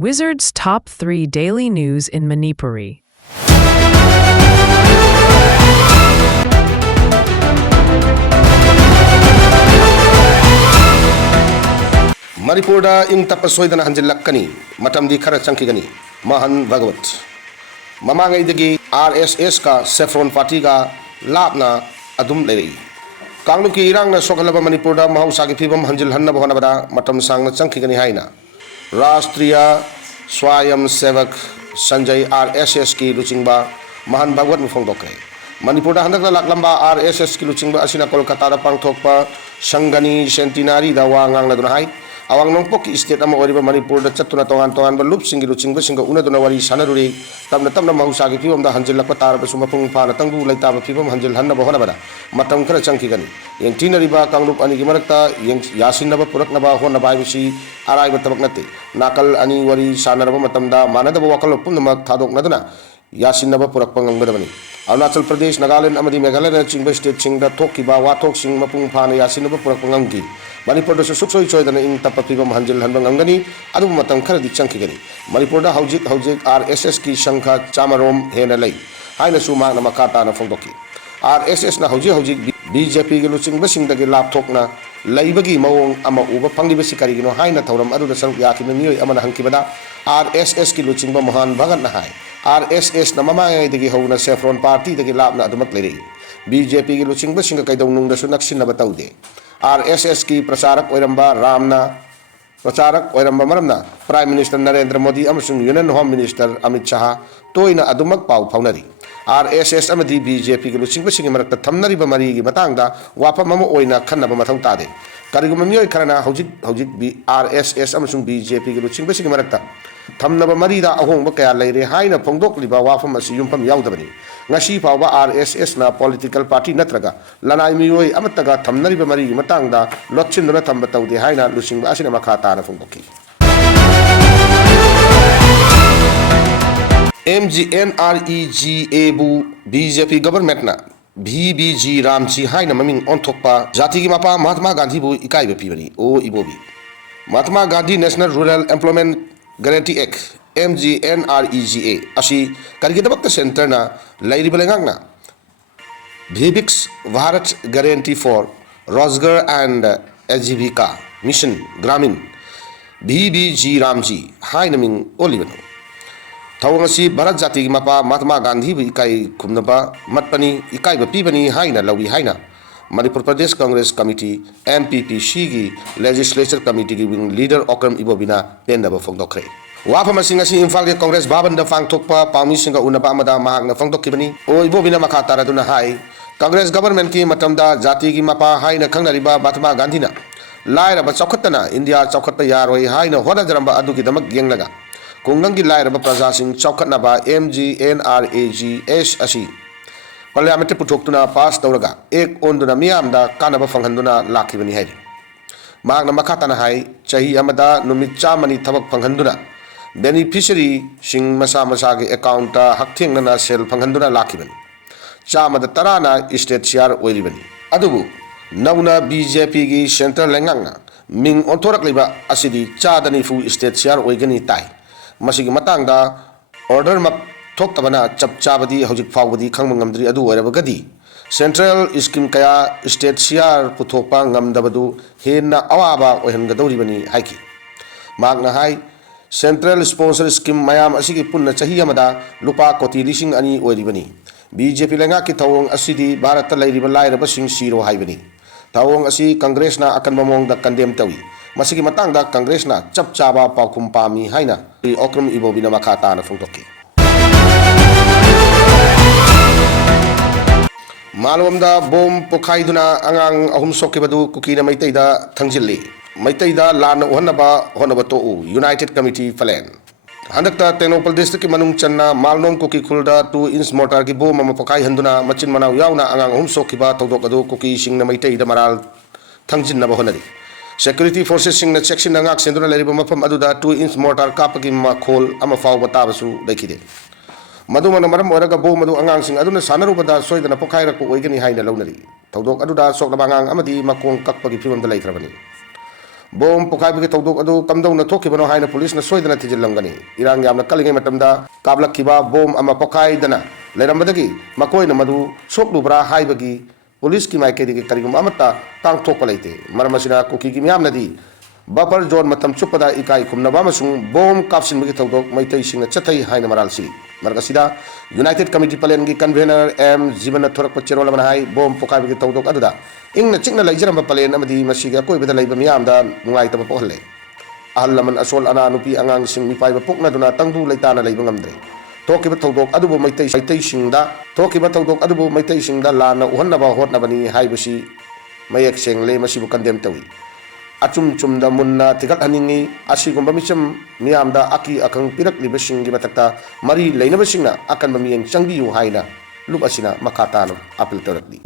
Wizard's Top 3 Daily News in Manipuri. Manipurda ing tapasoydana hanjilakani matamdi khara changkigani mahan bhagavat mamangai dagi RSS ka saffron party ga lapna adum lerei kangluki irangna sokalaba Manipurda mahausa gi phibam hanjil hanna bonabada matam sangna changkigani haina Rashtriya Swayam Sevak Sanjay RSS ki luchingba mahan bhagavat mufongdokre Manipurda handakla laklamba RSS ki luchingba asina Kolkata da pangthokpa sangani centenary da wangang laduna hai awang nongpok ki state ama oriba Manipur da chatuna tongan ba lup singi luchingba singa una duna wari sanaruri tamna mahusa gi phibam da hanjil lakpa tarba suma pung phana tangbu laita ba phibam hanjil hanna ba hona bada matam khara changkigani yeng tinari ba kanglup ani gi marakta yeng yasin ba purakna ba hona ba bisi arai ba tabak nate nakal ani wari sanarba matam da manada ba wakal pumnamak thadok naduna yasin ba purak pangam badabani Arunachal Pradesh Nagaland amadi Meghalaya chingba state chingda thokiba wathok sing mapung phana yasin ba purak pangam gi Manipur da suksoi choidana ing tapapibam hanjil hanbang angani adu matam khara di changkigani Manipur da haujik RSS ki shankha chamarom hena lei haina suma na makata na phongdoki RSS na haujik BJP gi luching basing da gi lapthok na laibagi mawong ama uba phangli basi kari gino haina thauram adu da saruk yakina nioi amana hangkibada RSS ki luching ba mohan bhagat na hai RSS na mamangai dagi hauna saffron party dagi lapna adumak lerei BJP gi luching basing ka kaidong nung da sunaksin na bataude RSS की प्रचारक ओइरंबा रामना प्रचारक ओइरंबा मरमना prime minister Narendra Modi अमसुंग union home minister Amit Shah तोइना अदुमक पाउ फाउनरी RSS अमदी BJP की लुचिंगबसिंग मरक्ता थमनरिबा मरीगी मतंगदा वाफम अम ओइना खन्नबा मथौ तादे करिगुम मियोय खरना हौजिक RSS अमसुंग BJP की लुचिंगबसिंग मरक्ता थमनबा मरीदा अहोंबा कया लैरे हाइना फोंगदोकलिबा वाफम असि युमफम याउदबनी ngasi fawba RSS na political party natraga lanai mioi amataga thamnariba mari matangda lotchinna thamba tawde haina lusingba asina makhata na phongdoki MGNREGA bu BJP government na VBG Ramji haina maming onthokpa jati gi mapa Mahatma Gandhi bu ikai be pibani o ibobi Mahatma Gandhi National Rural Employment Guarantee Act MGNREGA अशी करगिदबक centre ना लाइरिबलेंगांग ना VBX Bharat guarantee for Rozgar and Ajeevika mission Gramin VBG Ramji हाई नमिंग ओलिबनो थौंगसी भारत जाति की मपा महात्मा गांधी भी इकाई खुमनबा मतपनी इकाई बपीबनी हाई ना लवी हाई ना मणिपुर प्रदेश कांग्रेस कमिटी MPPC की लेजिस्लेचर कमिटी की विंग लीडर ओक्रम इबोबिना पेंडब फोंगदोखरे वाफम सिंग असि इम्फाल के कांग्रेस भवन द फांगथोकपा पामी सिंग उनबा अमदा महागना फोंगदोखिबनी ओ इबोबिना मखा तारादुना हाई कांग्रेस गवर्नमेंट की मतमदा जाति की मपा हाइना खंगनरिबा महात्मा गांधीना लायरबा चौखतना इंडिया चौखत यारोय हाइना होनाजरंबा अदुगी दमक येंगलगा कुंगंग की लायरबा प्रजा सिंग चौखतनाबा MGNREGS असि पार्लियामेंट पुथोक्तुना पास तौरगा एक ओंदुना मियामदा कानबा फंगहंदुना लाखिबनी हाइ महागना मखा ताना हाइ चाही अमदा नुमित चामनी थबक फंगहंदुना बेनिफिशियरी सिंग मसा मसा के अकाउंट हकथेंगना सेल फंगहंदुना लाखिबनी चामद तराना स्टेट शेयर ओइरिबनी अदुबु नौना BJP की सेंट्रल लेंगांगना मिंग ओंथोरकलिबा असिदी चादनीफु स्टेट शेयर ओइगनी ताई मसिगी मतंगदा ऑर्डर मक थोक्तबना चपचाबदी हौजिक फावबदी खंगमंगमद्री अदु ओइरबगदी सेंट्रल स्कीम कया स्टेट शेयर पुथोकपा ngamdabadu हेना अवाबा ओहनगदौरिबनी हाइकी मागना हाई सेंट्रल स्पॉन्सर स्कीम मयाम असिगी पुन्ना चाही अमदा लुपा कोटी लिसिंग अनि ओइरिबनी BJP लेंगा की थौंग असिदी भारत लैरिबा लायरबा सिंग सीरो हाइबनी थौंग असि कांग्रेस ना अकन ममोंग दा कंडेम तवी मसिगी मतंग दा कांग्रेस ना चपचाबा पाउखुम पामी हाइना ओक्रम इबोबिना मखाता ना फोंदोकी मालवमदा बोम पोखाइदुना अंगांग अहुम सोकेबदु कुकीना मैतैदा थंजिल्ली मैतैदा लान ओहनबा होनबा तोउ यूनाइटेड कमिटी फलेन हंदकता तेनोपल डिस्ट्रिक्ट की मनुंग चन्ना मालनोंग कुकी खुलदा 2 इंच मोटार की बोम अमा पोखाइ हंदुना मचिन मनाव यावना अंगांग अहुम सोकिबा तौदोक अदु कुकी सिंगना मैतैदा मराल थंजिनबा होनरी सिक्योरिटी फोर्सेस सिंगना चेक्सिन अंगाक सेंदुना लेरिबा मफम अदुदा 2 इंच मोटार कापकी मखोल अमा फाव बताबसु दैखिदे मधुमन मरम ओरगा बो मधु अंगांग सिंग अदुना सानरुबदा सोइदना पोखाइरक ओइगनी हाइना लौनरी तौदोक अदुदा सोकलबा अंगांग अमदी मकोंग कक्पगी फिवमदा लैखरबनी bom pokai bi tawdok adu kamdong na thokibano haina police na soidana thijilamgani irang yamna kalingai matamda kablak kiba bom ama pokai dana leirambadagi makoi na madu soklubra haibagi police ki mai kedi karigum amata tang thokpa leite maramasina kuki ki myamna di buffer zone matam chupada ikai kumnaba masung bom kapsin bi tawdok maitai singna chathai haina maralsi margasida United Committee Palen gi convener M Jibana thorak pachero lamana hai bom pokai bi tawdok aduda ingna chikna laijaramba palen amadi masiga koi beda laiba miyamda nungai taba pohle ahal laman asol ana nupi angang sing mipaiba pukna duna tangdu laitana laiba ngamdre tokiba tawdok adubu maitai singda tokiba tawdok adubu maitai singda lana uhannaba hotnabani haibasi mayek seng le masibu condemn tawi achum chumda munna tigat haningi asigumba micham miyamda aki akang pirak libasing gi matakta mari leinabasingna akan mamiyeng changbiu haina lup asina makatano apil torakdi